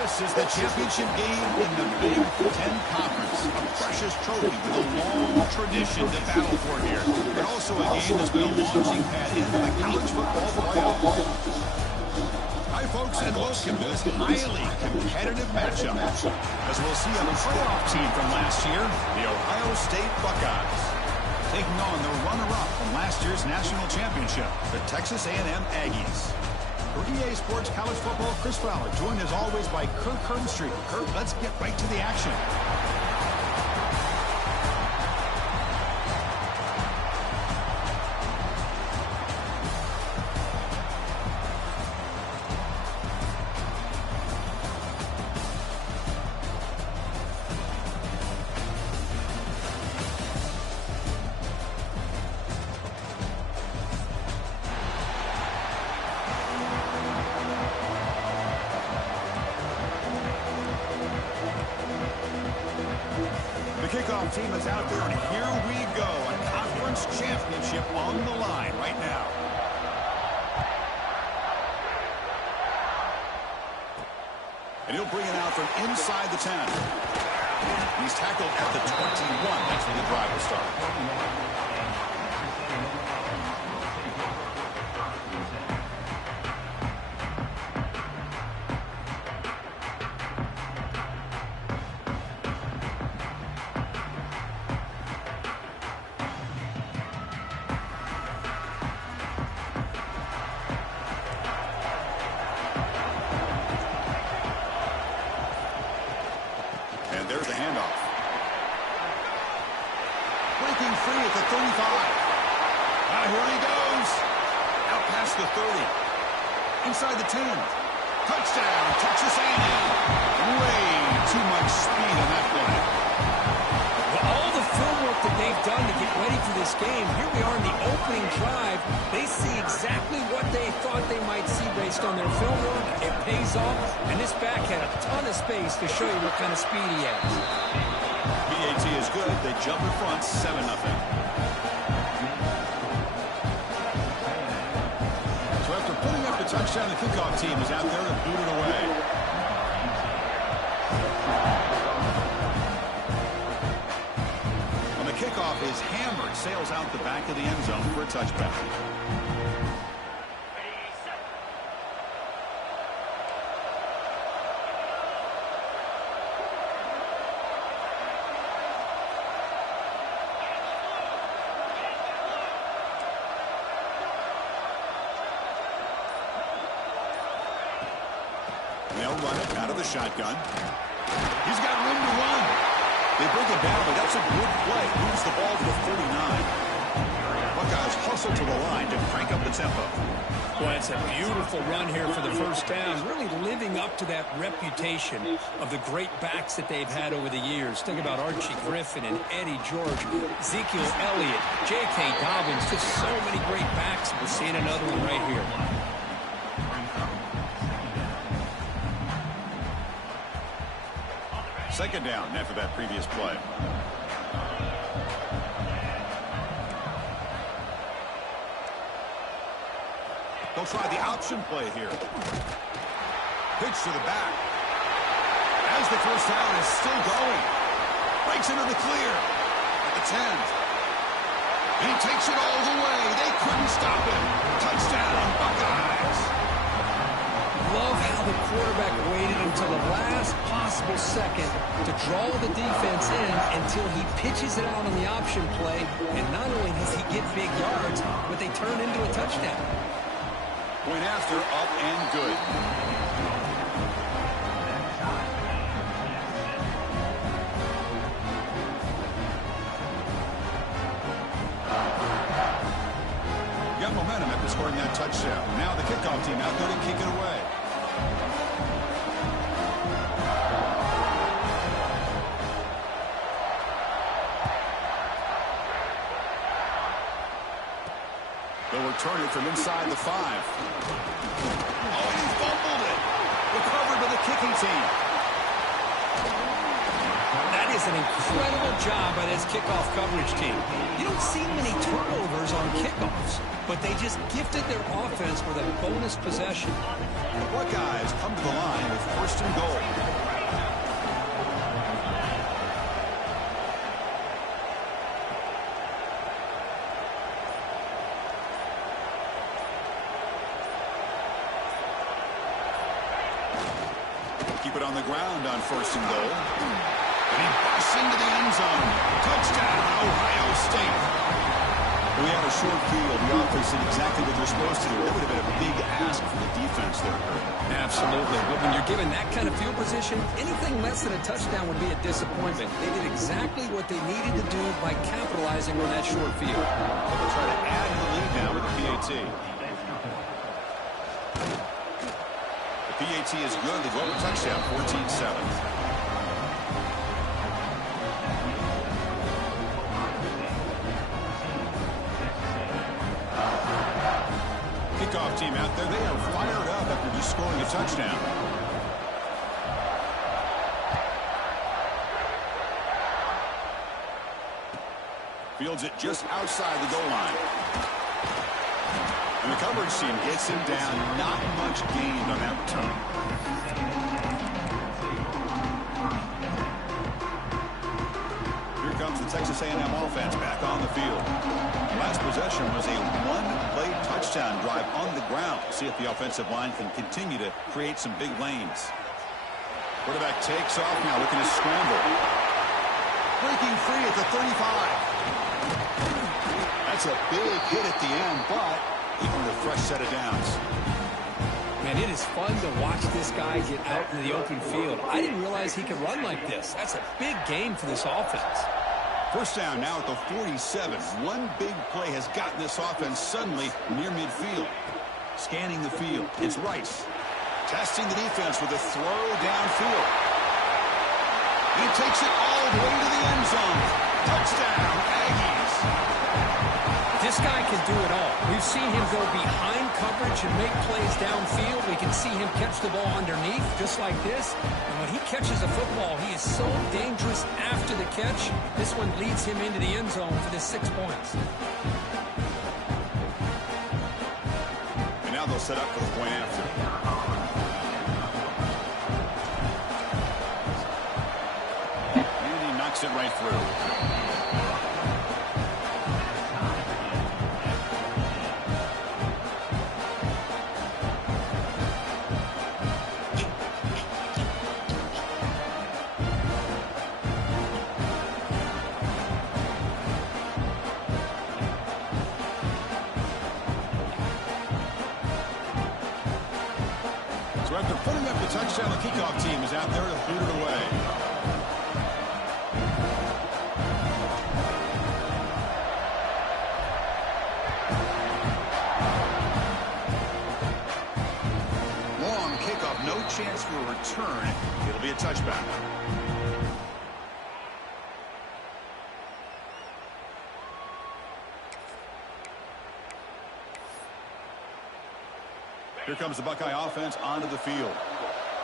This is the championship game in the Big Ten Conference. A precious trophy with a long tradition to battle for here. But also a game that's been a launching pad into the college football playoffs. Hi, folks, and welcome to this highly competitive matchup. As we'll see a playoff team from last year, the Ohio State Buckeyes, taking on the runner-up from last year's national championship, the Texas A&M Aggies. For EA Sports College Football, Chris Fowler, joined as always by Kirk Hermstreet. Kirk, let's get right to the action. Kickoff team is out there, and here we go. A conference championship on the line right now. And he'll bring it out from inside the 10. He's tackled at the 21. That's where the drive will start. There's a handoff. Breaking free at the 35. Here he goes. Out past the 30. Inside the 10. Touchdown, Texas A&M. Way too much speed on that play. Well, all the film work that they've done to get ready for this game, here we are in the opening drive. They see exactly what they thought they might see based on their film work. It pays off, and this back had a ton of space to show you what kind of speed he has. PAT is good. They jump in front, 7-0. So after putting up the touchdown, the kickoff team is out there to boot it away. On the kickoff is hammered, sails out the back of the end zone for a touchback. They'll run it out of the shotgun. He's got room to run. They bring it down, but that's a good play. Moves the ball to the 49. Buckeyes hustle to the line to crank up the tempo. Well, it's a beautiful run here for the first down, really living up to that reputation of the great backs that they've had over the years. Think about Archie Griffin and Eddie George, Ezekiel Elliott, J.K. Dobbins, just so many great backs. We're seeing another one right here. Second down after that previous play. They'll try the option play here. Pitch to the back. As the first down is still going. Breaks into the clear at the 10. He takes it all the way. They couldn't stop him. Touchdown, Buckeyes. Love how the quarterback waited until the last possible second to draw the defense in until he pitches it out on the option play. And not only does he get big yards, but they turn into a touchdown. Point after, up and good. Got momentum after scoring that touchdown. Now the kickoff team out there to kick it away. They'll return it from inside the 5. Oh, he fumbled it. Recovered by the kicking team. That That is an incredible job by this kickoff coverage team. You don't see many turnovers on kickoffs, but they just gifted their offense with a bonus possession. The Buckeyes come to the line with 1st and goal. Keep it on the ground on 1st and goal. And he busts into the end zone. Touchdown, Ohio State. We had a short field. The offense did exactly what they're supposed to do. That would have been a big ask for the defense there, Kurt. Absolutely. But when you're given that kind of field position, anything less than a touchdown would be a disappointment. They did exactly what they needed to do by capitalizing on that short field. They'll try to add to the lead now with the PAT. PAT is good. They go over touchdown, 14-7. Kickoff team out there. They are fired up after just scoring a touchdown. Fields it just outside the goal line. And the coverage team gets him down. Not much gained on that return. Here comes the Texas A&M offense back on the field. Last possession was a one-play touchdown drive on the ground. See if the offensive line can continue to create some big lanes. Quarterback takes off now, looking to scramble. Breaking free at the 35. That's a big hit at the end, but even with a fresh set of downs. Man, it is fun to watch this guy get out in the open field. I didn't realize he could run like this. That's a big game for this offense. First down now at the 47. One big play has gotten this offense suddenly near midfield. Scanning the field. It's Rice. Testing the defense with a throw downfield. He takes it all the way to the end zone. Touchdown, Aggies. This guy can do it all. We've seen him go behind coverage and make plays downfield. We can see him catch the ball underneath just like this. And when he catches a football, he is so dangerous after the catch. This one leads him into the end zone for the 6 points. And now they'll set up for the point after. And he knocks it right through. So after putting up the touchdown, the kickoff team is out there to boot it away. Long kickoff, no chance for a return. It'll be a touchback. Here comes the Buckeye offense onto the field.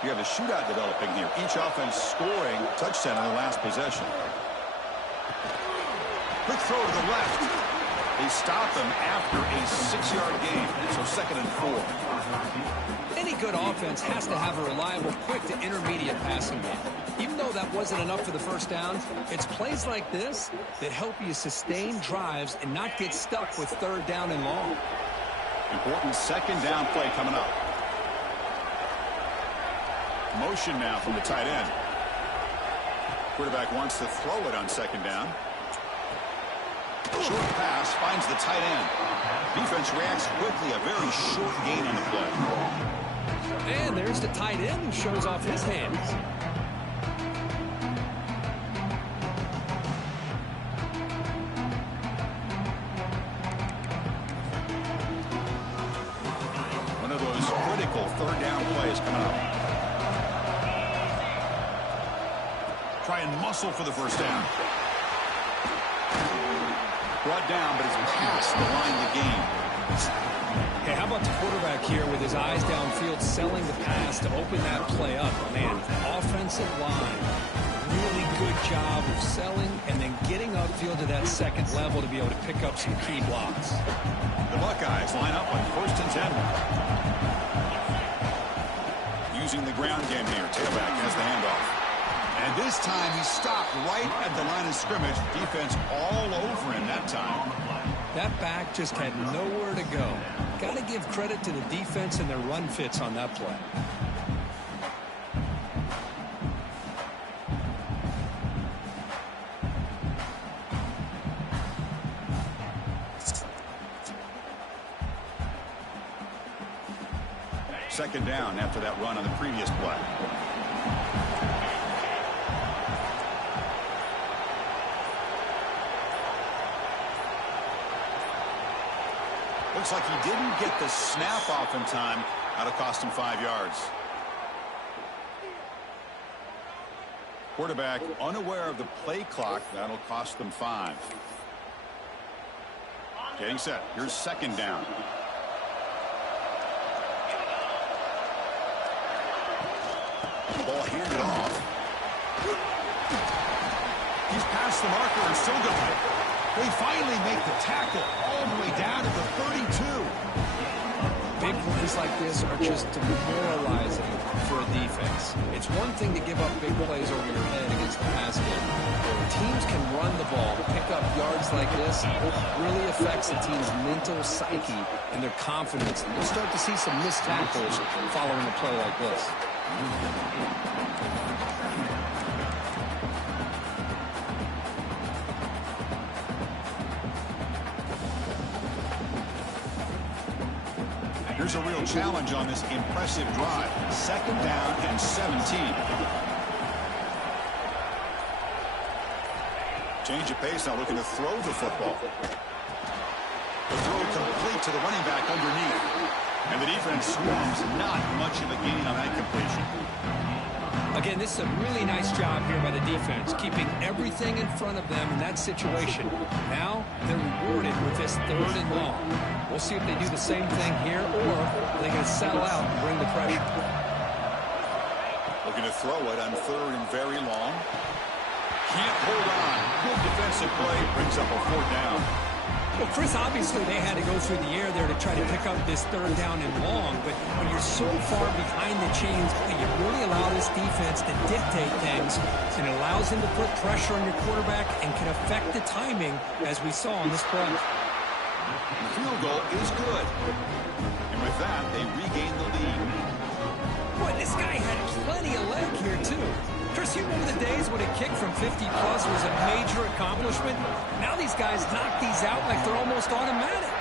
You have a shootout developing here. Each offense scoring a touchdown on the last possession. Quick throw to the left. They stop him after a 6-yard gain. So 2nd and 4. Any good offense has to have a reliable, quick to intermediate passing game. Even though that wasn't enough for the first down, it's plays like this that help you sustain drives and not get stuck with 3rd down and long. Important 2nd down play coming up. Motion now from the tight end. Quarterback wants to throw it on 2nd down. Short pass finds the tight end. Defense reacts quickly. A very short gain on the play. And there's the tight end who shows off his hands. One of those critical 3rd down plays coming up. Try and muscle for the first down. Brought down, but it's past the line of the game. Hey, how about the quarterback here with his eyes downfield selling the pass to open that play up? Man, offensive line really good job of selling and then getting upfield to that second level to be able to pick up some key blocks. The Buckeyes line up on 1st and 10. Using the ground game here. Tailback has the handoff. And this time he stopped right at the line of scrimmage. Defense all over him that time. That back just had nowhere to go. Got to give credit to the defense and their run fits on that play. Second down after that run on the previous play. Looks like he didn't get the snap off in time. That'll cost him 5 yards. Quarterback unaware of the play clock. That'll cost them 5. Getting set. Here's second down. Ball handed off. He's past the marker and still going. They finally make the tackle all the way down to the 32. Big plays like this are just demoralizing for a defense. It's one thing to give up big plays over your head against the pass game. When teams can run the ball, pick up yards like this, it really affects the team's mental psyche and their confidence. And you'll start to see some missed tackles following a play like this. Here's a real challenge on this impressive drive. Second down and 17. Change of pace, now looking to throw the football. The throw complete to the running back underneath. And the defense swarms, not much of a gain on that completion. Again, this is a really nice job here by the defense, keeping everything in front of them in that situation. Now they're rewarded with this 3rd and long. We'll see if they do the same thing here, or they can settle out and bring the pressure. Looking to throw it on 3rd and very long. Can't hold on. Good defensive play, brings up a 4th down. Well, Chris, obviously they had to go through the air there to try to pick up this 3rd down and long, but when you're so far behind the chains, you really allow this defense to dictate things, and it allows them to put pressure on your quarterback and can affect the timing, as we saw on this play. The field goal is good. And with that, they regain the lead. Boy, this guy had plenty of leg here, too. Chris, you remember the days when a kick from 50-plus was a major accomplishment? Now these guys knock these out like they're almost automatic.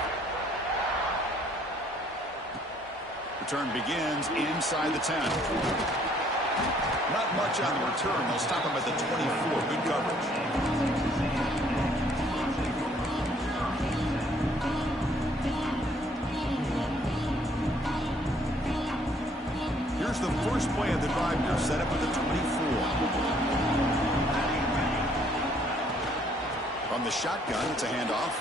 Return begins inside the 10. Not much on the return. They'll stop him at the 24. Good coverage. Here's the first play of the drive now, set up at the 24. From the shotgun, it's a handoff.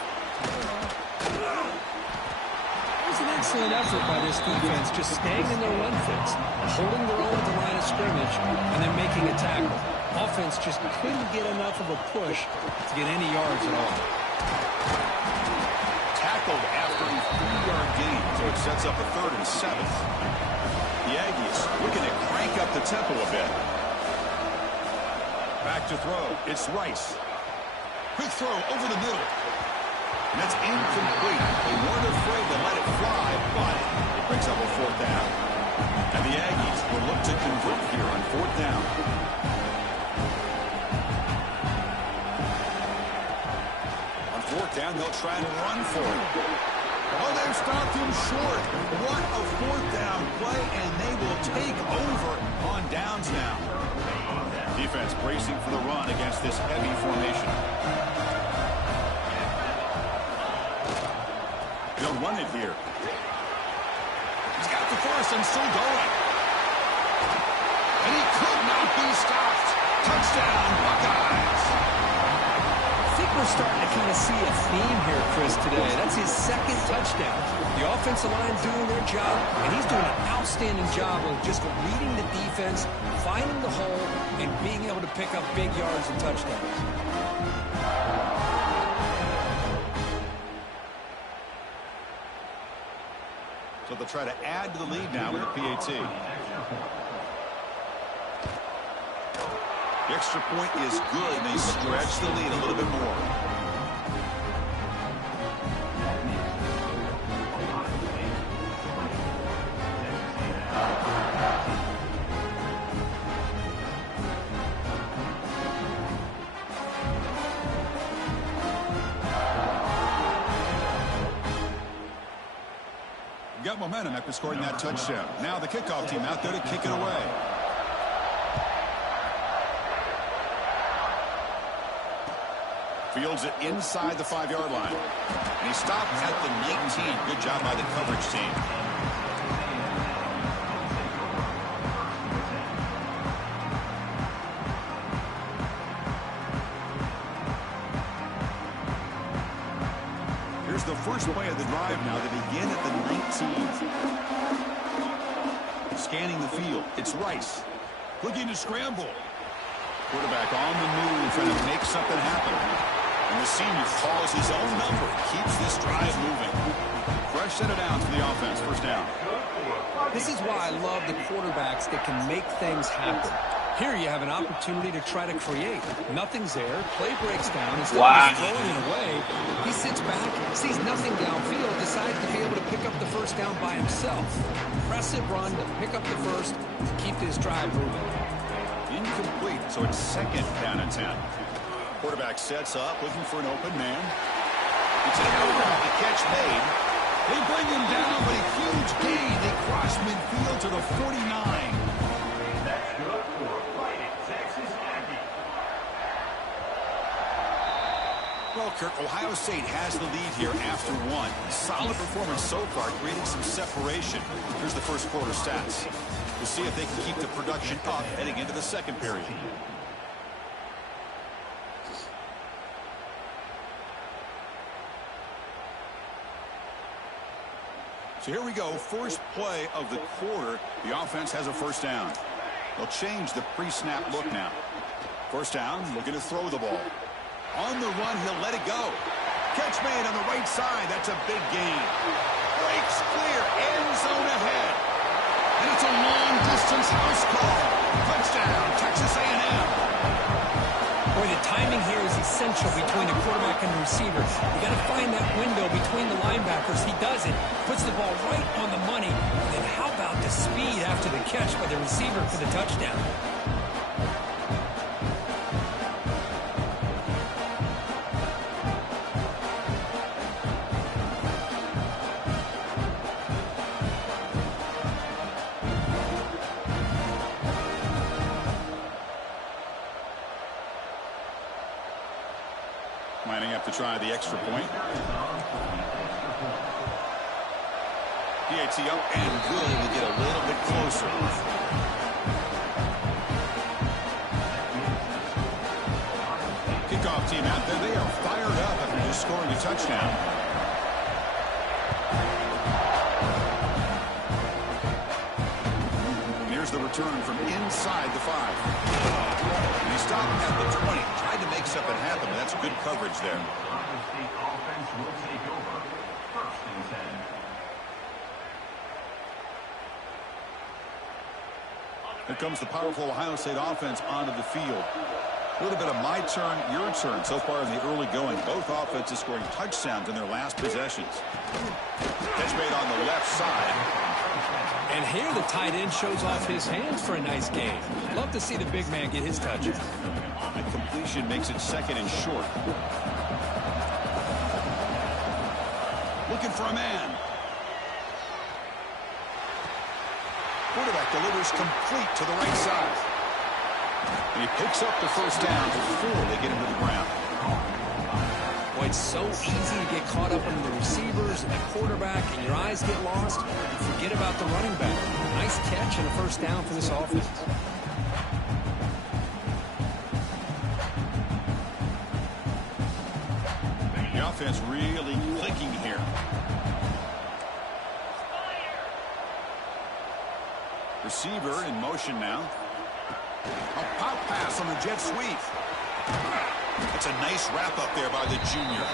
It was an excellent effort by this defense, just staying in their run fits, holding their own at the line of scrimmage, and then making a tackle. Offense just couldn't get enough of a push to get any yards at all. Tackled after a 3-yard gain, so it sets up a 3rd and 7. The Aggies looking to crank up the tempo a bit. Back to throw. It's Rice. Quick throw over the middle. And that's incomplete. They weren't afraid to let it fly, but it brings up a 4th down. And the Aggies will look to convert here on 4th down. On 4th down, they'll try and run for it. Oh, they've stopped him short. What a 4th down play, and they will take over on downs now. Defense bracing for the run against this heavy formation. They'll run it here. He's got the first and still going. And he could not be stopped. Touchdown, Buckeyes. I think we're starting to kind of see a theme here, Chris, today. That's his second touchdown. The offensive line doing their job, and he's doing an outstanding job of just reading the defense, finding the hole, and being able to pick up big yards and touchdowns. So they'll try to add to the lead now with a PAT. The extra point is good, and they stretch the lead a little bit more. Got momentum after scoring that touchdown. Now the kickoff team out there to kick it away. Fields it inside the 5-yard line. And he stopped at the 19. Good job by the coverage team. Here's the first play of the drive now. They begin at the 19. Scanning the field. It's Rice. Looking to scramble. Quarterback on the move, trying to make something happen. And the senior calls his own number. Keeps this drive moving. Fresh set of downs for the offense. First down. This is why I love the quarterbacks that can make things happen. Here you have an opportunity to try to create. Nothing's there. Play breaks down. Instead of throwing it away, he sits back, sees nothing downfield, decides to be able to pick up the first down by himself. Impressive run to pick up the first, keep this drive moving. Incomplete, so it's second down and 10. Quarterback sets up, looking for an open man. It's an over. The catch made. They bring him down, but a huge gain. They cross midfield to the 49. That's good for Fighting Texas Aggie. Well, Kirk, Ohio State has the lead here after one. Solid performance so far, creating some separation. Here's the first quarter stats. We'll see if they can keep the production up heading into the second period. So here we go, first play of the quarter. The offense has a first down. They'll change the pre-snap look now. First down, looking to throw the ball. On the run, he'll let it go. Catch made on the right side. That's a big gain. Breaks clear, end zone ahead. And it's a long-distance house call. Touchdown, Texas A&M. Boy, the timing here is essential between the quarterback and the receiver. You got to find that window between the linebackers. He does it, puts the ball right on the money. And then how about the speed after the catch by the receiver for the touchdown? Lining up to try the extra point. PAT up and good. We get a little bit closer. Kickoff team out there. They are fired up after just scoring a touchdown. And here's the return from inside the 5. And he stopped at the 20. Tried to make something happen, but that's good coverage there. Ohio State offense will take over. First and 10. Here comes the powerful Ohio State offense onto the field. A little bit of my turn, your turn so far in the early going. Both offenses scoring touchdowns in their last possessions. Catch made on the left side. And here the tight end shows off his hands for a nice game. Love to see the big man get his touches. A completion makes it second and short. Looking for a man. Quarterback delivers complete to the right side. And he picks up the first down before they get him to the ground. Boy, it's so easy to get caught up in the receivers and the quarterback, and your eyes get lost. You forget about the running back. Nice catch and a first down for this offense. defense really clicking here. Receiver in motion now. A pop pass on the jet sweep. That's a nice wrap up there by the junior.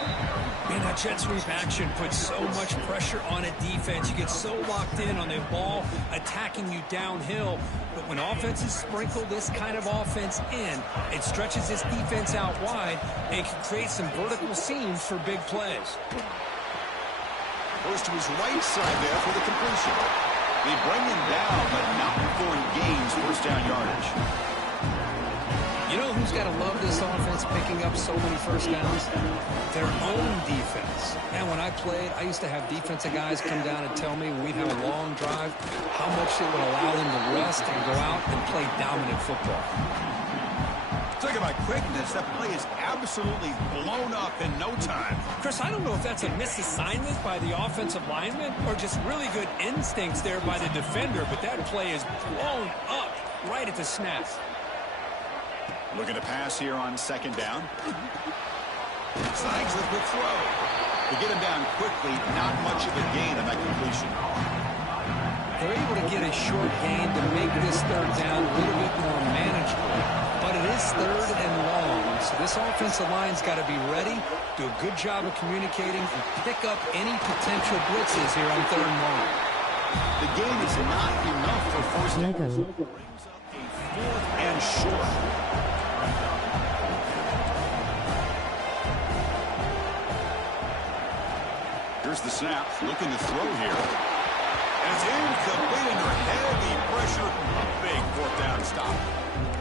Man, that jet sweep action puts so much pressure on a defense. You get so locked in on the ball attacking you downhill. But when offenses sprinkle this kind of offense in, it stretches this defense out wide and can create some vertical seams for big plays. Goes to his right side there for the completion. They bring him down, but not before he gains first down yardage. You know who's got to love this offense picking up so many first downs? Their own defense. Man, when I played, I used to have defensive guys come down and tell me when we'd have a long drive how much it would allow them to rest and go out and play dominant football. Talking about quickness, that play is absolutely blown up in no time. Chris, I don't know if that's a misassignment by the offensive lineman or just really good instincts there by the defender, but that play is blown up right at the snap. Looking to pass here on second down. Signs the quick throw. To get him down quickly, not much of a gain on that completion. They're able to get a short gain to make this third down a little bit more manageable. But it is third and long, so this offensive line's got to be ready, do a good job of communicating, and pick up any potential blitzes here on third and long. The gain is not enough for first down. Brings up a fourth and short. Here's the snap, looking to throw here. And it's incomplete under heavy pressure. A big fourth down stop.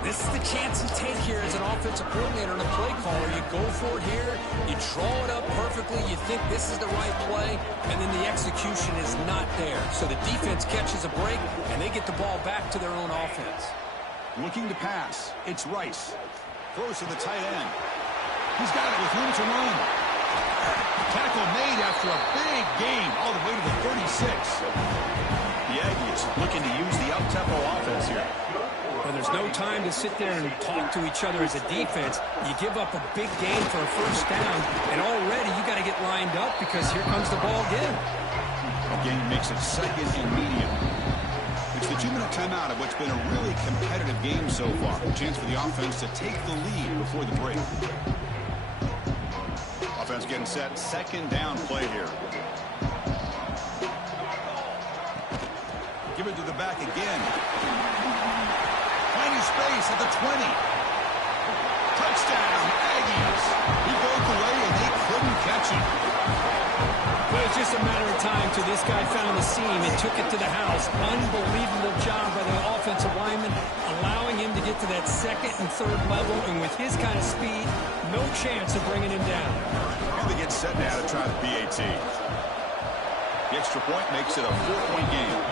This is the chance you take here as an offensive coordinator and a play caller. You go for it here, you draw it up perfectly, you think this is the right play, and then the execution is not there. So the defense catches a break, and they get the ball back to their own offense. Looking to pass. It's Rice. Throws to the tight end. He's got it with room to run. Tackle made after a big gain all the way to the 36. The Aggies looking to use the up-tempo offense here. Well, there's no time to sit there and talk to each other as a defense. You give up a big gain for a first down, and already you got to get lined up because here comes the ball again. Again, makes it second and medium. It's the 2-minute timeout of what's been a really competitive game so far. A chance for the offense to take the lead before the break. Offense getting set. Second down play here. Give it to the back again. Finding space at the 20. Touchdown, Aggies. He broke away and they couldn't catch him. Well, it's just a matter of time till this guy found the seam and took it to the house. Unbelievable job by the offensive lineman, allowing him to get to that second and third level, and with his kind of speed, no chance of bringing him down. And they get set now to try the PAT. The extra point makes it a 4-point game.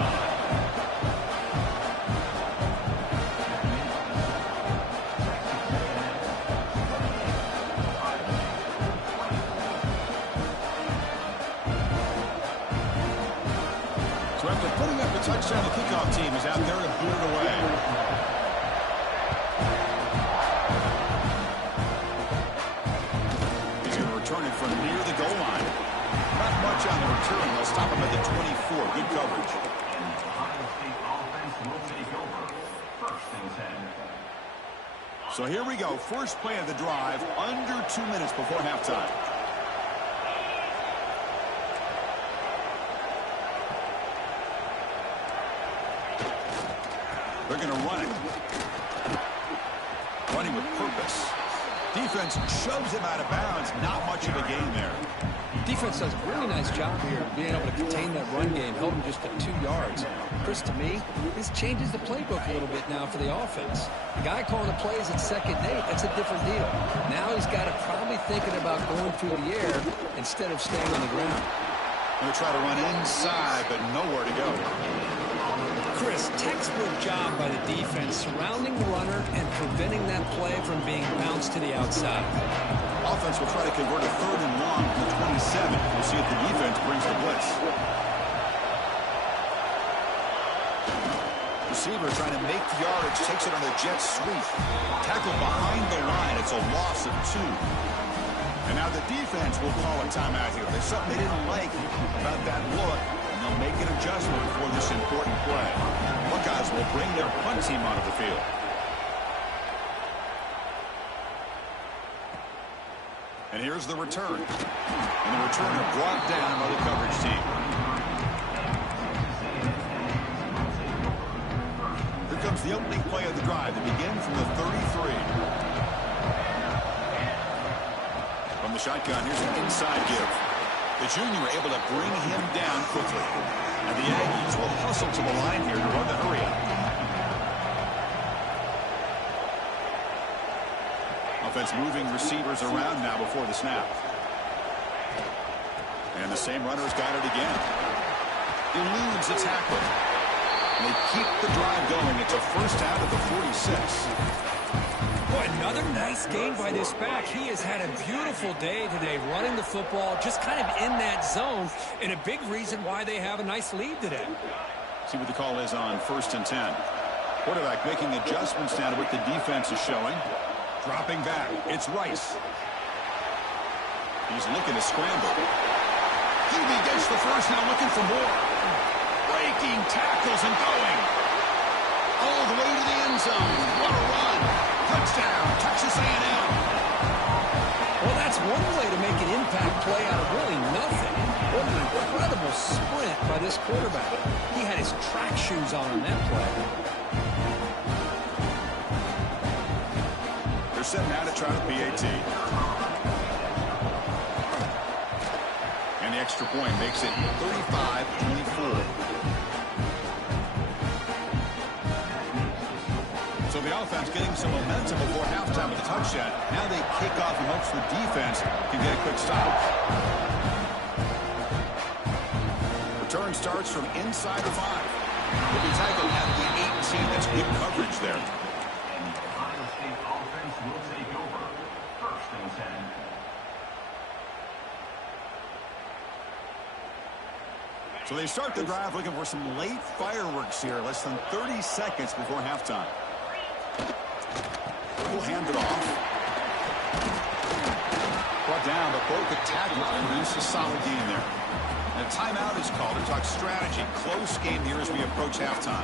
Touchdown, the kickoff team is out there to boot it away. He's going to return it from near the goal line. Not much on the return. They'll stop him at the 24. Good coverage. So here we go. First play of the drive, under 2 minutes before halftime. They're going to run it. Running with purpose. Defense shoves him out of bounds. Not much of a gain there. Defense does a really nice job here being able to contain that run game, held him just at 2 yards. Chris, to me, this changes the playbook a little bit now for the offense. The guy calling the plays at second and 8, that's a different deal. Now he's got to probably thinking about going through the air instead of staying on the ground. Going to try to run inside, but nowhere to go. Chris, textbook job by the defense surrounding the runner and preventing that play from being bounced to the outside. Offense will try to convert a third and long to the 27. We'll see if the defense brings the blitz. Receiver trying to make the yardage, takes it on the jet sweep. Tackle behind the line. It's a loss of 2. And now the defense will call a timeout here. There's something they didn't like about that look, and they'll make an adjustment for this important play. Buckeyes will bring their punt team onto the field. And here's the return. And the returner brought down by the coverage team. Here comes the opening play of the drive. They begin from the 33. From the shotgun, here's an inside give. The junior able to bring him down quickly. And the Aggies will hustle to the line here to run the hurry up. Offense moving receivers around now before the snap. And the same runner's got it again. Eludes a tackle. And they keep the drive going. It's a first down at the 46. Boy, another nice game by this back. He has had a beautiful day today running the football, just kind of in that zone, and a big reason why they have a nice lead today. See what the call is on 1st and 10. Quarterback making adjustments now to what the defense is showing. Dropping back, it's Rice. He's looking to scramble. He gets the first, now looking for more. Breaking tackles and going. All the way to the end zone. What a run. Touchdown, Texas A&M. Well, that's one way to make an impact play out of really nothing. What an incredible sprint by this quarterback. He had his track shoes on that play. They're setting out to try the PAT. And the extra point makes it 35-24. So the offense getting some momentum before halftime with a touchdown. Now they kick off in hopes the defense can get a quick stop. Return starts from inside the 5. Will be tackled at the 18. That's good coverage there. Will take over. 1st and 10. So they start the drive looking for some late fireworks here. Less than 30 seconds before halftime. We'll hand it off. Brought down, but broke a tackle and produced a solid gain there. And a timeout is called to talk strategy. Close game here as we approach halftime.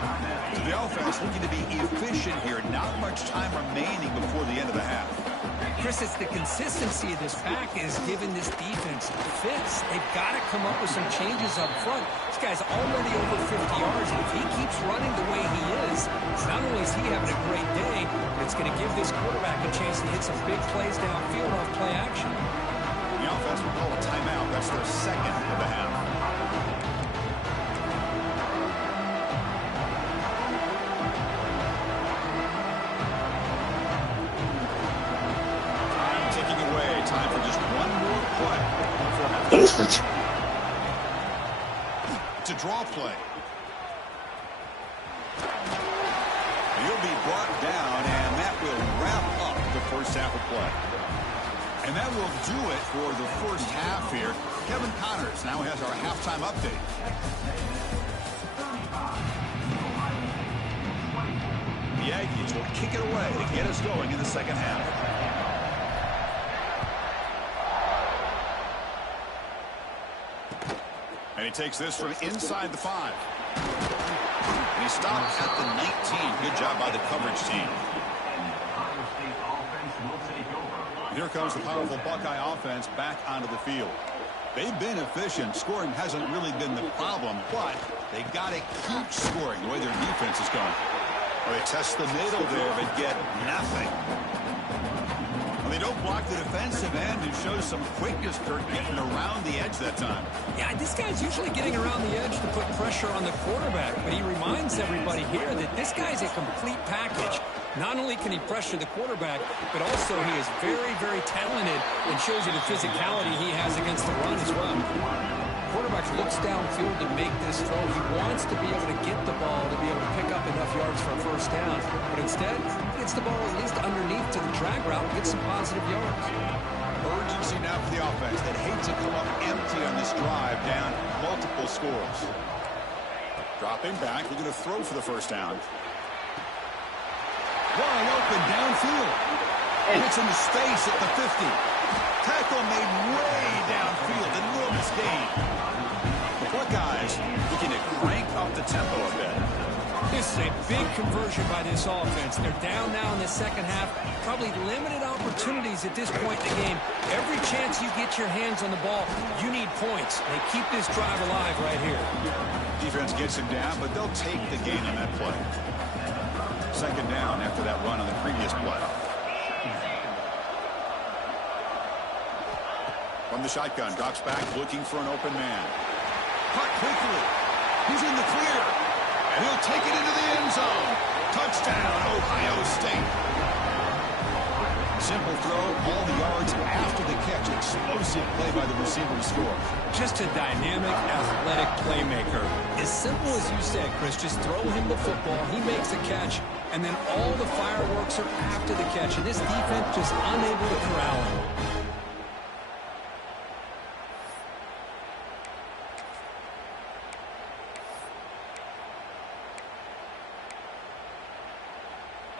So the offense looking to be efficient here. Not much time remaining before the end of the half. Chris, it's the consistency of this back is giving this defense fits. They've got to come up with some changes up front. This guy's already over 50 yards, and if he keeps running the way he is, not only is he having a great day, but it's going to give this quarterback a chance to hit some big plays downfield off play action. The offense will call a timeout. That's their second of the half. Time ticking away. Time for just one more play before halftime. It's a draw play. He'll be brought down, and that will wrap up the first half of play. And that will do it for the first half here. Kevin Connors now has our halftime update. The Aggies will kick it away to get us going in the second half. And he takes this from inside the 5. And he stopped at the 19. Good job by the coverage team. Here comes the powerful Buckeye offense back onto the field. They've been efficient. Scoring hasn't really been the problem, but they got to keep scoring the way their defense is going. Well, they test the middle there, but get nothing. Well, they don't block the defensive end and show some quickness, Kirk, getting around the edge that time. Yeah, this guy's usually getting around the edge to put pressure on the quarterback, but he reminds everybody here that this guy's a complete package. Not only can he pressure the quarterback, but also he is very, very talented and shows you the physicality he has against the run as well. Quarterback looks downfield to make this throw. He wants to be able to get the ball to be able to pick up enough yards for a first down, but instead, he gets the ball at least underneath to the drag route and gets some positive yards. Urgency now for the offense that hates to come up empty on this drive, down multiple scores. Dropping back, looking to throw for the first down. Wide open downfield. And it's into space at the 50. Tackle made way downfield. Enormous gain. The Buckeyes looking to crank up the tempo a bit. This is a big conversion by this offense. They're down now in the second half. Probably limited opportunities at this point in the game. Every chance you get your hands on the ball, you need points. They keep this drive alive right here. Defense gets him down, but they'll take the gain on that play. Second down after that run on the previous play. From the shotgun, drops back looking for an open man. Caught quickly. He's in the clear. And he'll take it into the end zone. Touchdown, Ohio State. Simple throw, all the yards after the catch. Explosive play by the receiver to score. Just a dynamic, athletic playmaker. As simple as you said, Chris, just throw him the football, he makes a catch, and then all the fireworks are after the catch. And this defense just unable to corral him.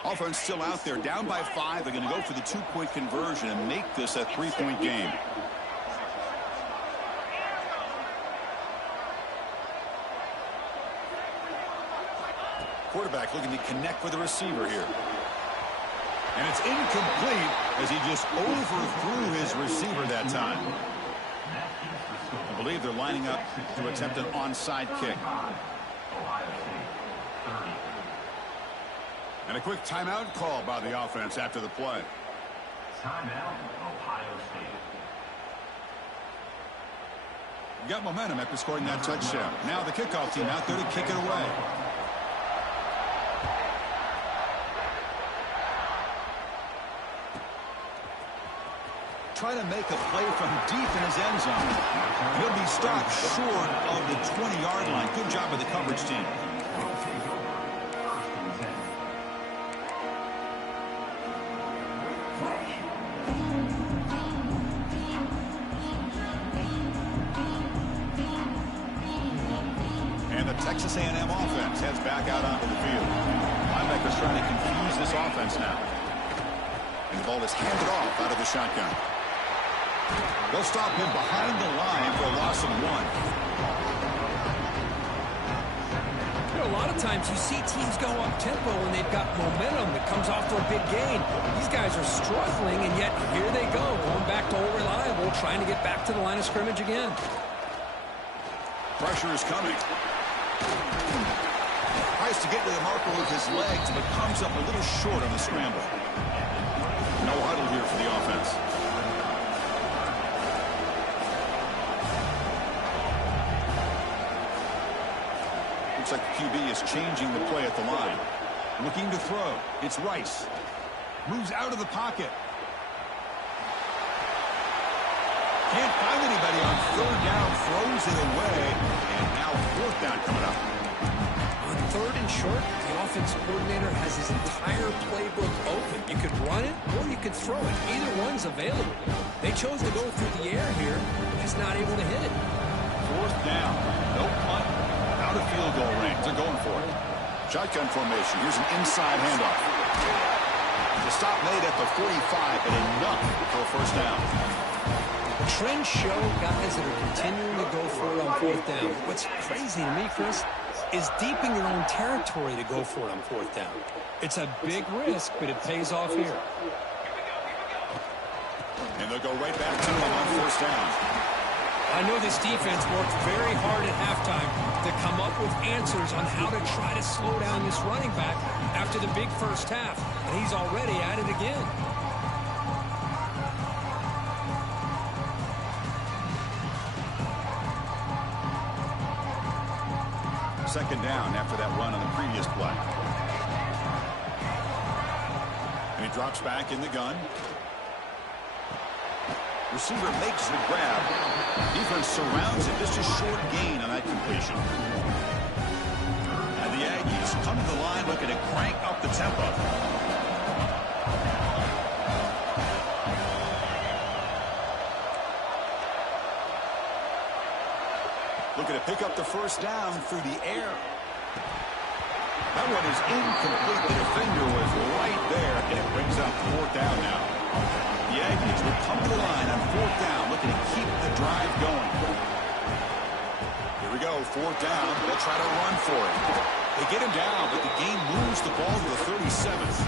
Offense still out there, down by 5. They're going to go for the 2-point conversion and make this a 3-point game. Quarterback looking to connect with the receiver here. And it's incomplete as he just overthrew his receiver that time. I believe they're lining up to attempt an onside kick. And a quick timeout call by the offense after the play. Timeout, Ohio State. Got momentum after scoring that touchdown. Now the kickoff team out there to kick it away. Try to make a play from deep in his end zone. He'll be stopped short of the 20-yard line. Good job by the coverage team. Texas A&M offense heads back out onto the field. Linebackers trying to confuse this offense now. And the ball is handed off out of the shotgun. They'll stop him behind the line for a loss of 1. You know, a lot of times you see teams go up tempo when they've got momentum that comes off for a big gain. These guys are struggling, and yet here they go, going back to old reliable, trying to get back to the line of scrimmage again. Pressure is coming. Tries to get to the marker with his legs, but comes up a little short on the scramble. No huddle here for the offense. Looks like the QB is changing the play at the line. Looking to throw. It's Rice. Moves out of the pocket. Can't find anybody on third down. Throws it away. And now fourth down coming up. On third and short, the offensive coordinator has his entire playbook open. You could run it or you could throw it. Either one's available. They chose to go through the air here, just not able to hit it. Fourth down. No punt. Out of field goal range. They're going for it. Shotgun formation. Here's an inside handoff. The stop made at the 45, but enough for a first down. Trends show guys that are continuing to go for it on fourth down. What's crazy to me, Chris, is deep in your own territory to go for it on fourth down. It's a big risk, but it pays off here. And they'll go right back to him on first down. I know this defense worked very hard at halftime to come up with answers on how to try to slow down this running back after the big first half. And he's already at it again. Second down after that run on the previous play. And he drops back in the gun. Receiver makes the grab. Defense surrounds it. Just a short gain on that completion. And the Aggies come to the line looking to crank up the tempo. Looking to pick up the first down through the air. That one is incomplete. The defender was right there, and it brings up fourth down now. The Aggies will come to the line on 4th down, looking to keep the drive going. Here we go, 4th down. They'll try to run for it. They get him down, but the game moves the ball to the 37th.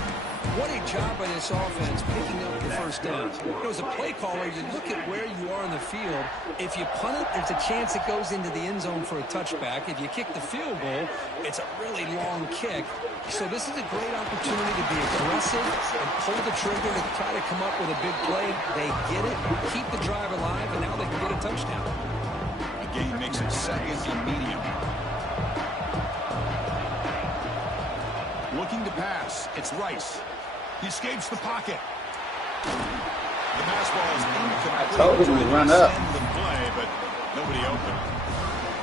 What a job by this offense picking up the first down. As a play caller, you look at where you are in the field. If you punt it, there's a chance it goes into the end zone for a touchback. If you kick the field goal, it's a really long kick. So this is a great opportunity to be aggressive and pull the trigger to try to come up with a big play. They get it, keep the drive alive, and now they can get a touchdown. The game makes it 2nd and medium. Looking to pass. It's Rice. He escapes the pocket. The pass ball is incomplete. I told him to run up. The play, but nobody open.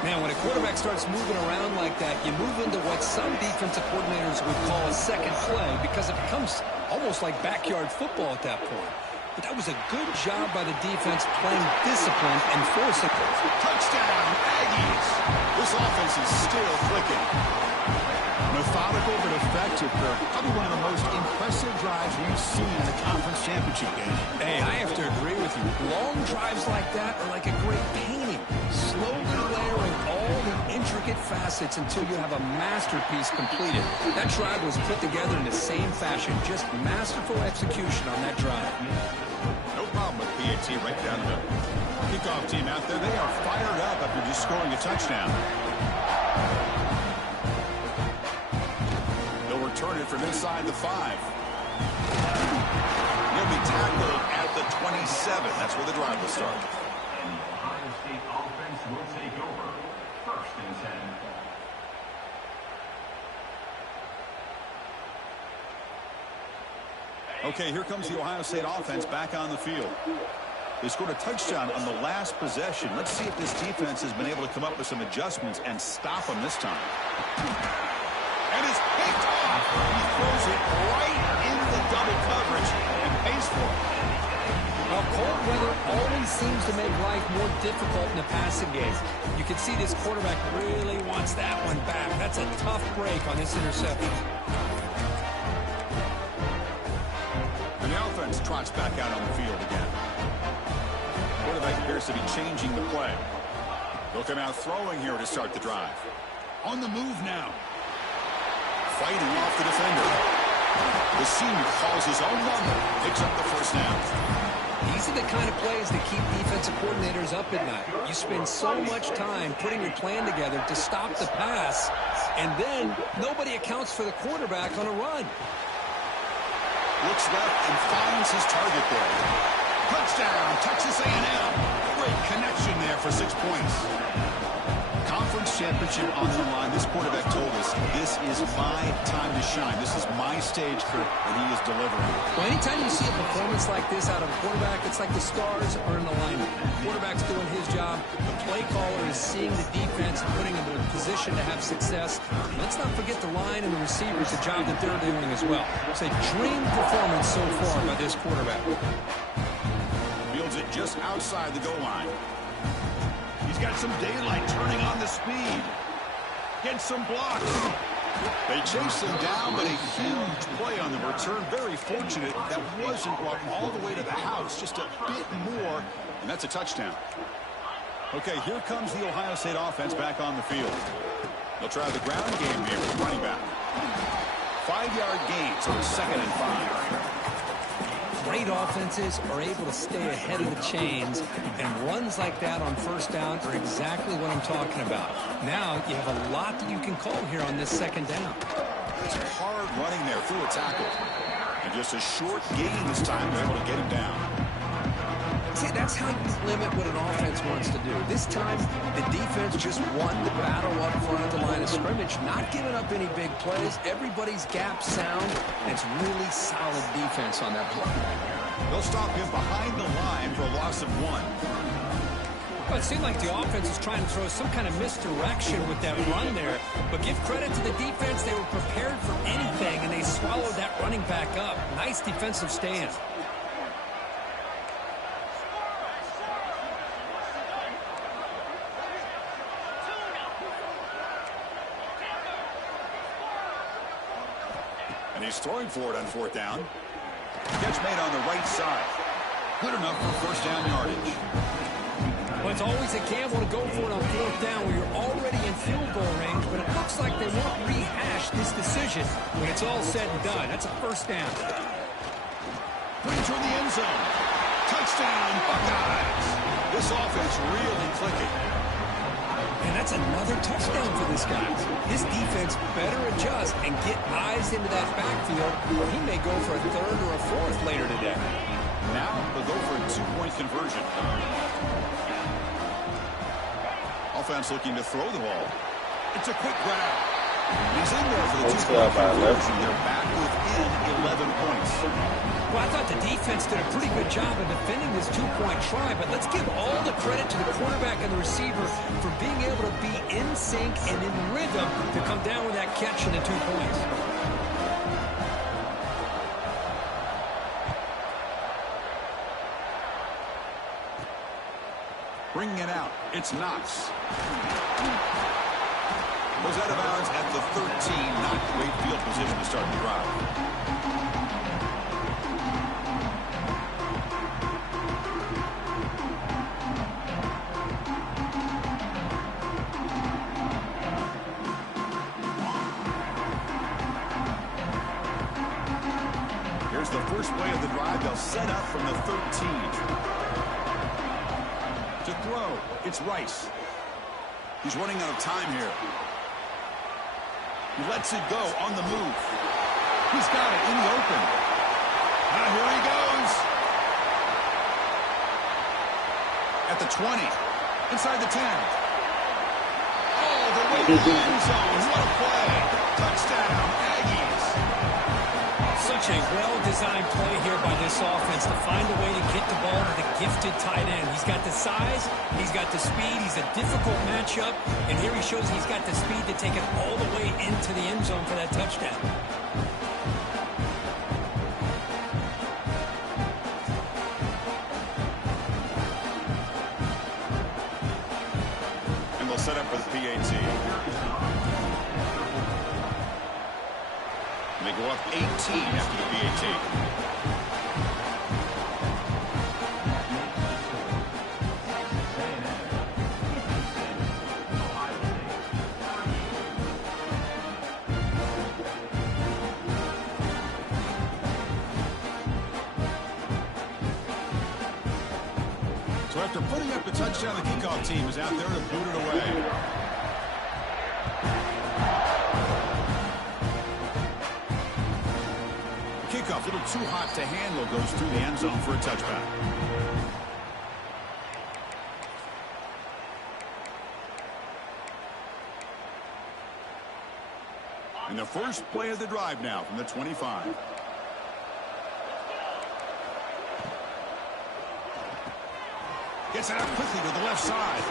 Now, when a quarterback starts moving around like that, you move into what some defensive coordinators would call a second play because it becomes almost like backyard football at that point. But that was a good job by the defense playing discipline and forcing. Touchdown, Aggies. This offense is still clicking. Methodical but effective, Kirk. Probably one of the most impressive drives we've seen in the conference championship game. Hey, I have to agree with you. Long drives like that are like a great painting. Slowly layering all the intricate facets until you have a masterpiece completed. That drive was put together in the same fashion. Just masterful execution on that drive. No problem with PAT right down the middle. Kickoff team out there, they are fired up after just scoring a touchdown. Turn it from inside the 5. He'll be tackled at the 27. That's where the drive will start. And the Ohio State offense will take over. 1st and 10. Okay, here comes the Ohio State offense back on the field. They scored a touchdown on the last possession. Let's see if this defense has been able to come up with some adjustments and stop them this time. And it's picked off. He throws it right into double coverage and pays for it. Well, cold weather always seems to make life more difficult in the passing game. You can see this quarterback really wants that one back. That's a tough break on this interception. And the offense trots back out on the field again. Quarterback appears to be changing the play. They'll come out throwing here to start the drive. On the move now. Fighting off the defender. The senior calls his own number, picks up the first down. These are the kind of plays that keep defensive coordinators up at night. You spend so much time putting your plan together to stop the pass, and then nobody accounts for the quarterback on a run. Looks left and finds his target there. Touchdown, Texas A&M. Great connection there for 6 points. Conference championship on the line. This quarterback told us, this is my time to shine. This is my stage, Kirk, and he is delivering. Well, anytime you see a performance like this out of a quarterback, it's like the stars are in alignment. The quarterback's doing his job. The play caller is seeing the defense and putting them in a position to have success. Let's not forget the line and the receivers, the job that they're doing as well. It's a dream performance so far by this quarterback. Fields it just outside the goal line. He's got some daylight turning on the speed. Gets some blocks. They chase him down, but a huge play on the return. Very fortunate that wasn't brought all the way to the house. Just a bit more, and that's a touchdown. Okay, here comes the Ohio State offense back on the field. They'll try the ground game here with running back. 5-yard gains on 2nd and 5. Great offenses are able to stay ahead of the chains, and runs like that on first down are exactly what I'm talking about. Now you have a lot that you can call here on this 2nd down. It's hard running there through a tackle. And just a short gain this time, they're able to get him down. See, that's how you limit what an offense wants to do. This time, the defense just won the battle up front at the line of scrimmage, not giving up any big plays. Everybody's gap sound, and it's really solid defense on that play. They'll stop him behind the line for a loss of 1. Well, it seemed like the offense was trying to throw some kind of misdirection with that run there. But give credit to the defense. They were prepared for anything, and they swallowed that running back up. Nice defensive stand. And he's throwing for it on 4th down. Catch made on the right side. Good enough for first down yardage. Well, it's always a gamble to go for it on fourth down where you're already in field goal range, but it looks like they won't rehash this decision when it's all said and done. That's a first down. Putting toward the end zone. Touchdown, Buckeyes. This offense really clicking. And that's another touchdown for this guy. This defense better adjust and get eyes into that backfield, or he may go for a third or a fourth later today. Now they'll go for a two-point conversion. Offense looking to throw the ball. It's a quick grab. He's in there for the two-point conversion. They're back within 11 points. Well, I thought the defense did a pretty good job of defending this two-point try, but let's give all the credit to the quarterback and the receiver for being able to be in sync and in rhythm to come down with that catch and the 2 points. Bringing it out, it's Knox. Goes out of bounds at the 13. Not great field position to start the drive. Here's the first play of the drive. They'll set up from the 13. To throw, it's Rice. He's running out of time here. He lets it go on the move. He's got it in the open. Now here he goes. At the 20. Inside the 10. All the way to the end zone. What a play. Touchdown, Aggies. Such a well-designed play here by this offense to find a way to get the ball to the gifted tight end. He's got the size, he's got the speed, he's a difficult matchup, and here he shows he's got the speed to take it all the way into the end zone for that touchdown. And they'll set up for the PAT. They go up 18 after the PAT. So after putting up a touchdown, the kickoff team is out there to boot it away. Kickoff, a little too hot to handle, goes through the end zone for a touchback. And the first play of the drive now from the 25. Gets it out quickly to the left side.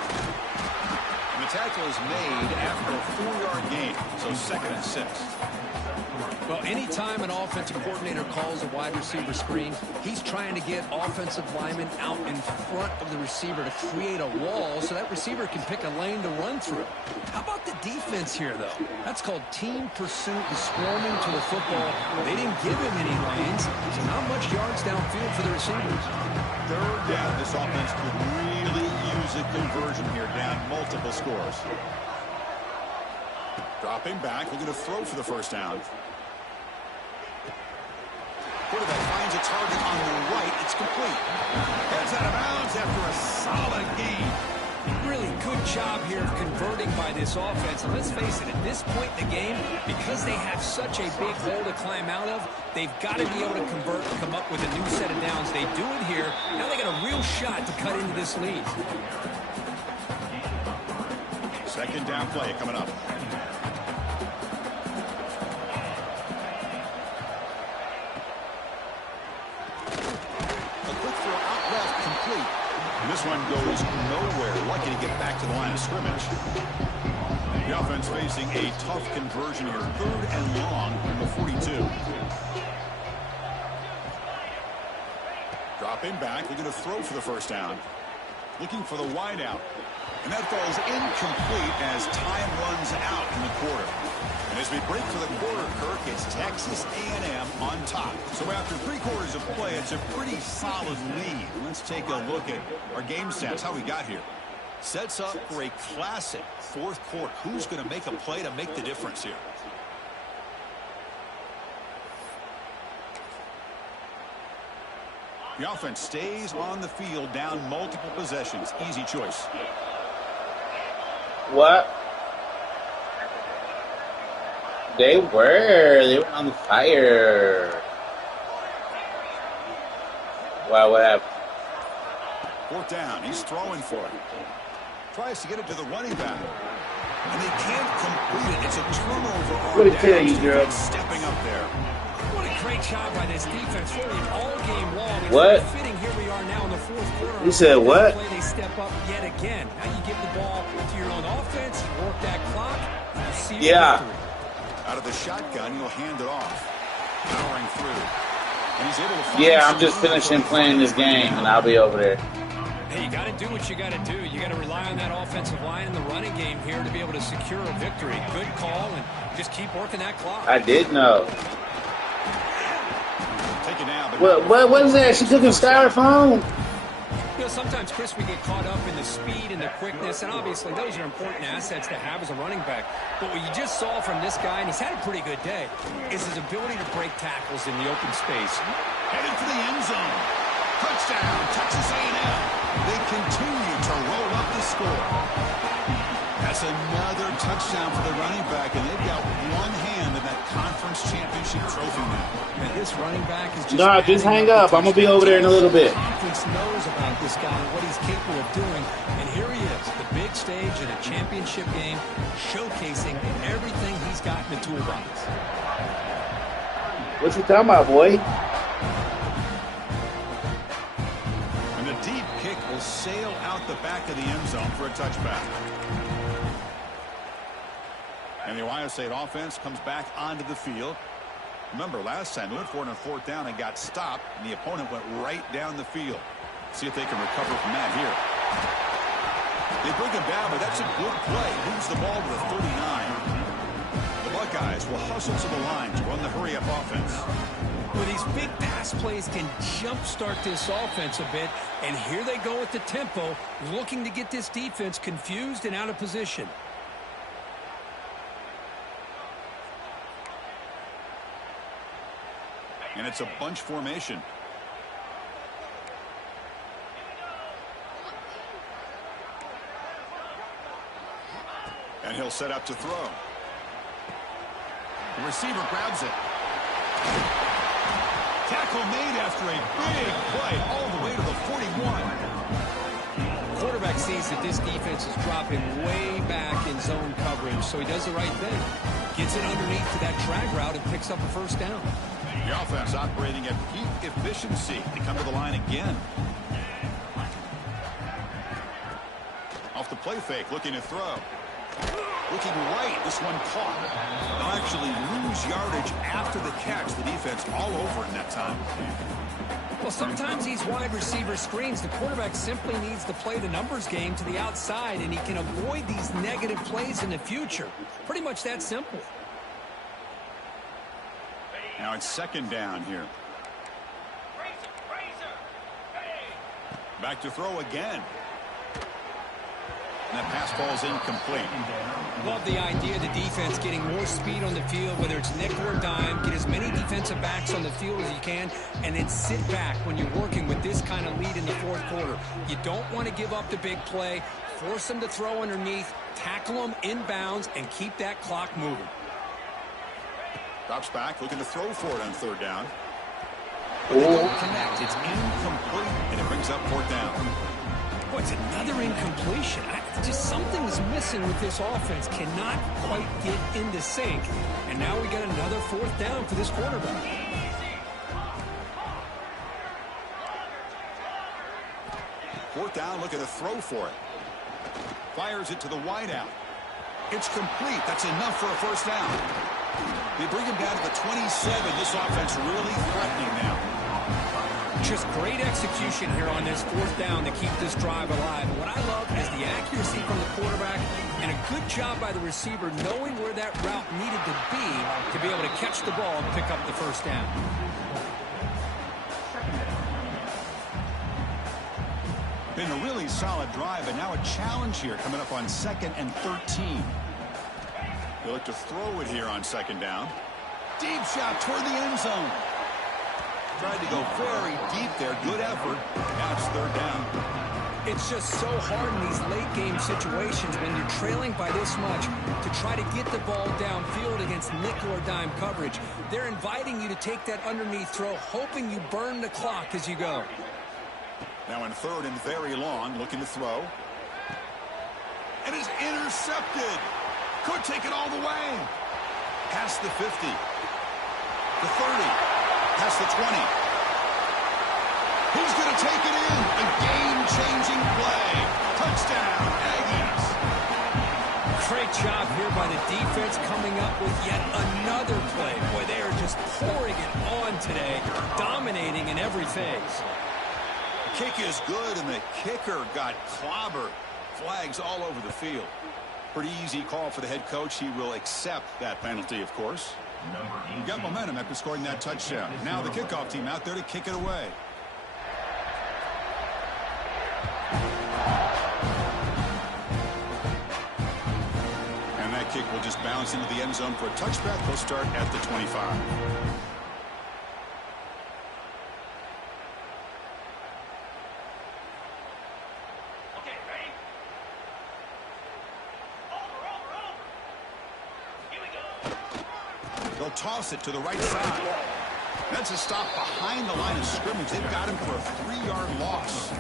And the tackle is made after a 4-yard gain, so second and 6. Well, anytime an offensive coordinator calls a wide receiver screen, he's trying to get offensive linemen out in front of the receiver to create a wall so that receiver can pick a lane to run through. How about the defense here, though? That's called team pursuit and swarming to the football. They didn't give him any lanes, so not much yards downfield for the receivers. Third down. This offense could really use a conversion here, down multiple scores. Dropping back, looking to throw for the first down. Quarterback finds a target on the right. It's complete. Gets out of bounds after a solid gain. Really good job here of converting by this offense. And let's face it, at this point in the game, because they have such a big hole to climb out of, they've got to be able to convert and come up with a new set of downs. They do it here. Now they got a real shot to cut into this lead. Second down play coming up. And this one goes nowhere. Lucky to get back to the line of scrimmage. The offense facing a tough conversion here. Third and long from the 42. Dropping back. Looking to throw for the first down. Looking for the wide out. And that falls incomplete as time runs out in the quarter. And as we break for the quarter, Kirk, it's Texas A&M on top. So after 3 quarters of play, it's a pretty solid lead. Let's take a look at our game stats, how we got here. Sets up for a classic 4th quarter. Who's going to make a play to make the difference here? The offense stays on the field, down multiple possessions. Easy choice. What? They were on fire. Wow, what happened? 4th down, he's throwing for it. Tries to get it to the running back. And they can't complete it. It's a turnover on What did I tell you, downs. girl? Stepping up there. What a great job by this defense, really all game long. And What? fitting, here we are now in the 4th quarter. You said what? They step up yet again. Now you give the ball to your own offense, you work that clock, you see your Yeah. victory. Out of the shotgun, he'll hand it off. Powering through. And he's able to find Yeah, I'm just finishing playing this game, and I'll be over there. Hey, you got to do what you got to do. You got to rely on that offensive line in the running game here to be able to secure a victory. Good call, and just keep working that clock. I did know. Take it down. But What was that? She took a styrofoam? You know, sometimes, Chris, we get caught up in the speed and the quickness, and obviously those are important assets to have as a running back. But what you just saw from this guy, and he's had a pretty good day, is his ability to break tackles in the open space. headed for the end zone. Touchdown, Texas A&M. They continue to roll up the score. That's another touchdown for the running back, and they've got one hand in that conference championship trophy now. And this running back is just... No, just hang up. I'm going to be over there in a little bit. The conference knows about this guy and what he's capable of doing. And here he is, the big stage in a championship game, showcasing everything he's got in the toolbox. What you talking about, boy? And the deep kick will sail out the back of the end zone for a touchback. And the Ohio State offense comes back onto the field. Remember, last time they went for it on 4th down and got stopped, and the opponent went right down the field. See if they can recover from that here. They bring him down, but that's a good play. Moves the ball to the 39. The Buckeyes will hustle to the line to run the hurry-up offense. Well, these big pass plays can jumpstart this offense a bit, and here they go at the tempo, looking to get this defense confused and out of position. And it's a bunch formation. And he'll set up to throw. The receiver grabs it. Tackle made after a big play all the way to the 41. Quarterback sees that this defense is dropping way back in zone coverage, so he does the right thing. Gets it underneath to that drag route and picks up a first down. The offense operating at peak efficiency. They come to the line again. Off the play fake, looking to throw. Looking right, this one caught. They'll actually lose yardage after the catch. The defense all over in that time. Well, sometimes these wide receiver screens, the quarterback simply needs to play the numbers game to the outside, and he can avoid these negative plays in the future. Pretty much that simple. Now it's 2nd down here. Back to throw again. And that pass ball's incomplete. Love the idea of the defense getting more speed on the field, whether it's nickel or dime. Get as many defensive backs on the field as you can, and then sit back when you're working with this kind of lead in the 4th quarter. You don't want to give up the big play. Force them to throw underneath, tackle them inbounds, and keep that clock moving. Drops back, looking to throw for it on 3rd down. Ooh. Connect. It's incomplete, and it brings up 4th down. Oh, it's another incompletion. Just something's missing with this offense. Cannot quite get into sync. And now we got another 4th down for this quarterback. Fourth down, looking to throw for it. Fires it to the wideout. It's complete. That's enough for a first down. They bring him down to the 27. This offense really threatening now. Just great execution here on this 4th down to keep this drive alive. And what I love is the accuracy from the quarterback and a good job by the receiver knowing where that route needed to be be able to catch the ball and pick up the first down. Been a really solid drive, and now a challenge here coming up on 2nd and 13. They look to throw it here on 2nd down. Deep shot toward the end zone. Tried to go very deep there. Good effort. Now it's 3rd down. It's just so hard in these late game situations when you're trailing by this much to try to get the ball downfield against nickel or dime coverage. They're inviting you to take that underneath throw, hoping you burn the clock as you go. Now in 3rd and very long, looking to throw. And is intercepted. Could take it all the way. Past the 50. The 30. Past the 20. He's going to take it in. A game-changing play. Touchdown, Aggies. Great job here by the defense coming up with yet another play. Boy, they are just pouring it on today, dominating in every phase. The kick is good, and the kicker got clobbered. Flags all over the field. Pretty easy call for the head coach. He will accept that penalty, of course. Got momentum after scoring that touchdown. Now the kickoff team out there to kick it away. And that kick will just bounce into the end zone for a touchback. They'll start at the 25. They'll toss it to the right side. That's a stop behind the line of scrimmage. They've got him for a 3-yard loss.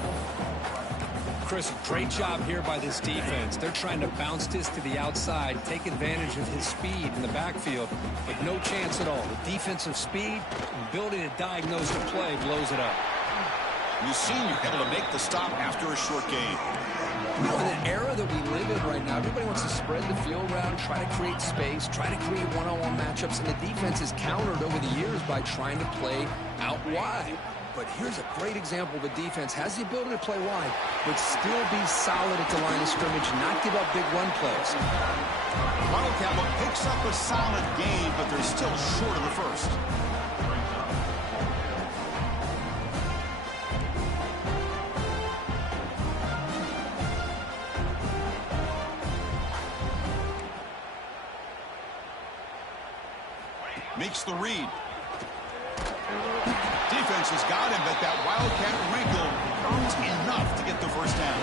Chris, great job here by this defense. They're trying to bounce this to the outside, take advantage of his speed in the backfield, but no chance at all. The defensive speed, ability to diagnose the play, blows it up. The senior able to make the stop after a short gain. You know, in the era that we live in right now, everybody wants to spread the field around, try to create space, try to create one-on-one matchups, and the defense is countered over the years by trying to play out wide. But here's a great example of a defense has the ability to play wide, but still be solid at the line of scrimmage, not give up big run plays. Wildcat picks up a solid gain, but they're still short of the first. Makes the read. Defense has got him, but that Wildcat wrinkle earns enough to get the first down.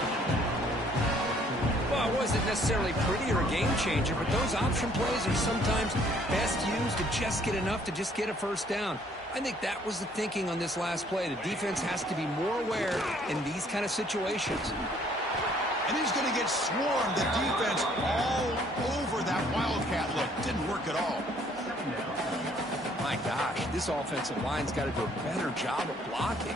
Well, it wasn't necessarily pretty or a game changer, but those option plays are sometimes best used to just get enough to just get a first down. I think that was the thinking on this last play. The defense has to be more aware in these kind of situations. And he's going to get swarmed. The defense all over that Wildcat look. Didn't work at all. My gosh, this offensive line's got to do a better job of blocking.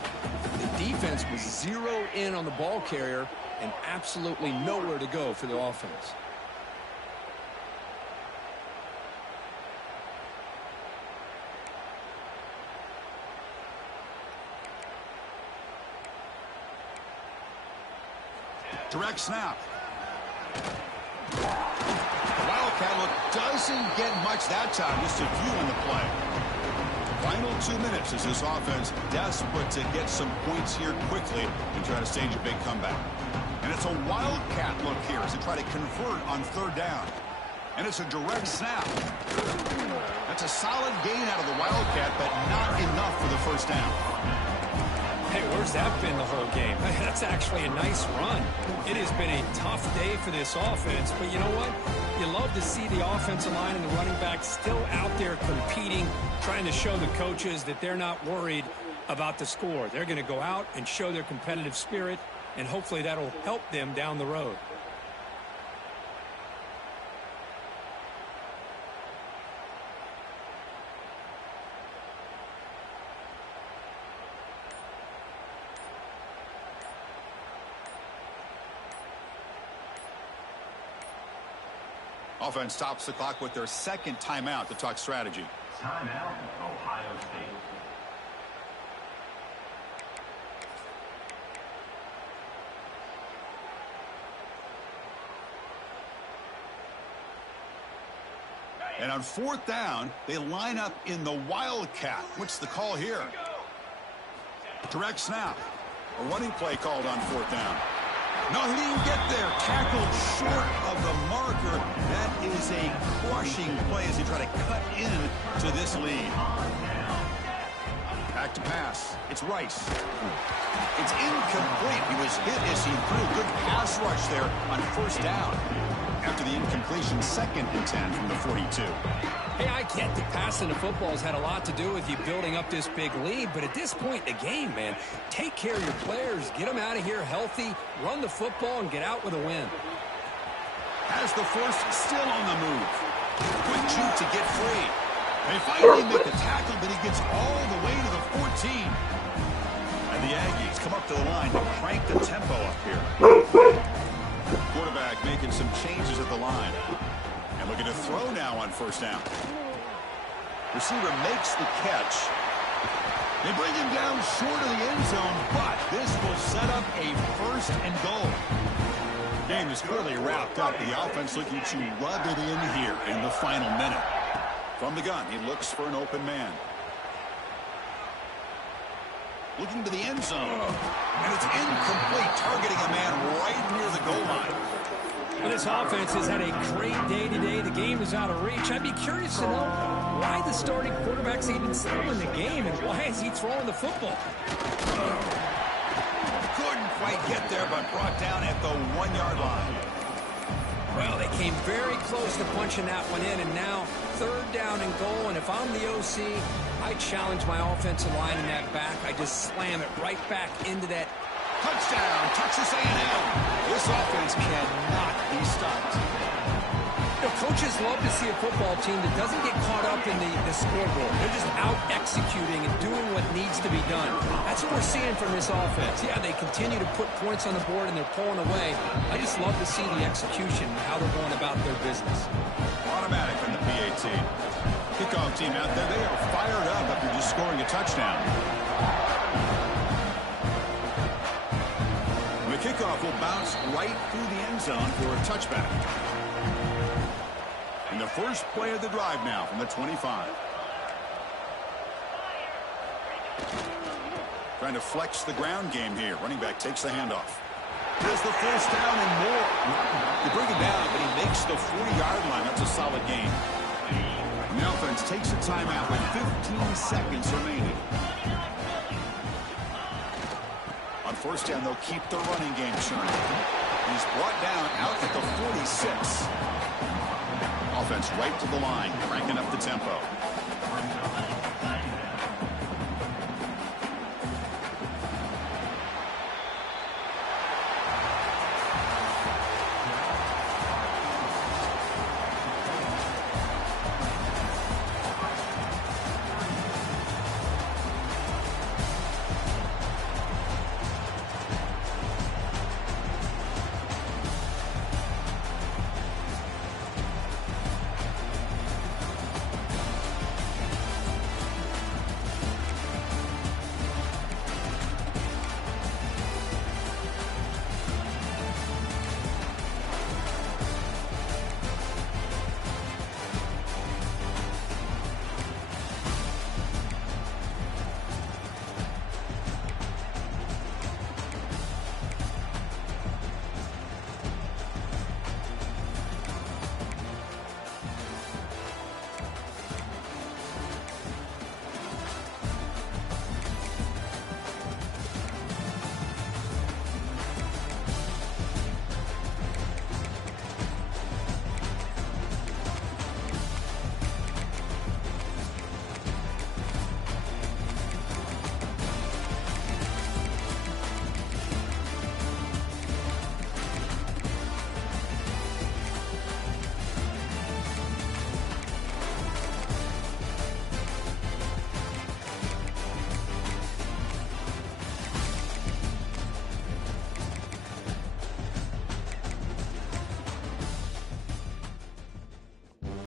The defense was zero in on the ball carrier and absolutely nowhere to go for the offense. Direct snap. The Wildcat look doesn't get much that time. Just a few in the play. Final 2 minutes as this offense desperate to get some points here quickly and try to stage a big comeback. And it's a Wildcat look here as they try to convert on 3rd down. And it's a direct snap. That's a solid gain out of the Wildcat, but not enough for the first down. Hey, where's that been the whole game? That's actually a nice run. It has been a tough day for this offense, but you know what? You love to see the offensive line and the running back still out there competing, trying to show the coaches that they're not worried about the score. They're going to go out and show their competitive spirit, and hopefully that'll help them down the road. Offense stops the clock with their 2nd timeout to talk strategy. Timeout, Ohio State. And on 4th down, they line up in the Wildcat. What's the call here? Direct snap. A running play called on 4th down. No, he didn't get there. Tackled short of the marker. That is a crushing play as he tried to cut in to this lead. Back to pass. It's Rice. It's incomplete. He was hit as he threw a good pass rush there on 1st down. After the incompletion, 2nd and 10 from the 42. Hey, I get that passing the football has had a lot to do with you building up this big lead, but at this point in the game, man, take care of your players, get them out of here healthy, run the football, and get out with a win. Has the force still on the move. Quick shoot to get free. They finally make the tackle, but he gets all the way to the 14. And the Aggies come up to the line to crank the tempo up here. Quarterback making some changes at the line. And looking to throw now on 1st down. Receiver makes the catch. They bring him down short of the end zone, but this will set up a 1st and goal. Game is clearly wrapped up. The offense looking to rub it in here in the final minute. From the gun, he looks for an open man. Looking to the end zone. And it's incomplete, targeting a man right near the goal line. Well, this offense has had a great day today. The game is out of reach. I'd be curious to know why the starting quarterback's even still in the game, and why is he throwing the football? Couldn't quite get there, but brought down at the 1-yard line. Well, they came very close to punching that one in, and now 3rd down and goal. And if I'm the OC, I challenge my offensive line in that back. I just slam it right back into that. Touchdown, Texas A&M. This offense cannot be stopped. You know, coaches love to see a football team that doesn't get caught up in the scoreboard. They're just out executing and doing what needs to be done. That's what we're seeing from this offense. Yeah, they continue to put points on the board and they're pulling away. I just love to see the execution and how they're going about their business. Automatic from the PAT. Kickoff team out there, they are fired up after just scoring a touchdown. The kickoff will bounce right through the end zone for a touchback. And the first play of the drive now from the 25. Trying to flex the ground game here. Running back takes the handoff. Has the 1st down and more. They bring him down, but he makes the 40-yard line. That's a solid gain. And the offense takes a timeout with 15 seconds remaining. On 1st down, they'll keep the running game churning. He's brought down out at the 46. Offense right to the line, cranking up the tempo.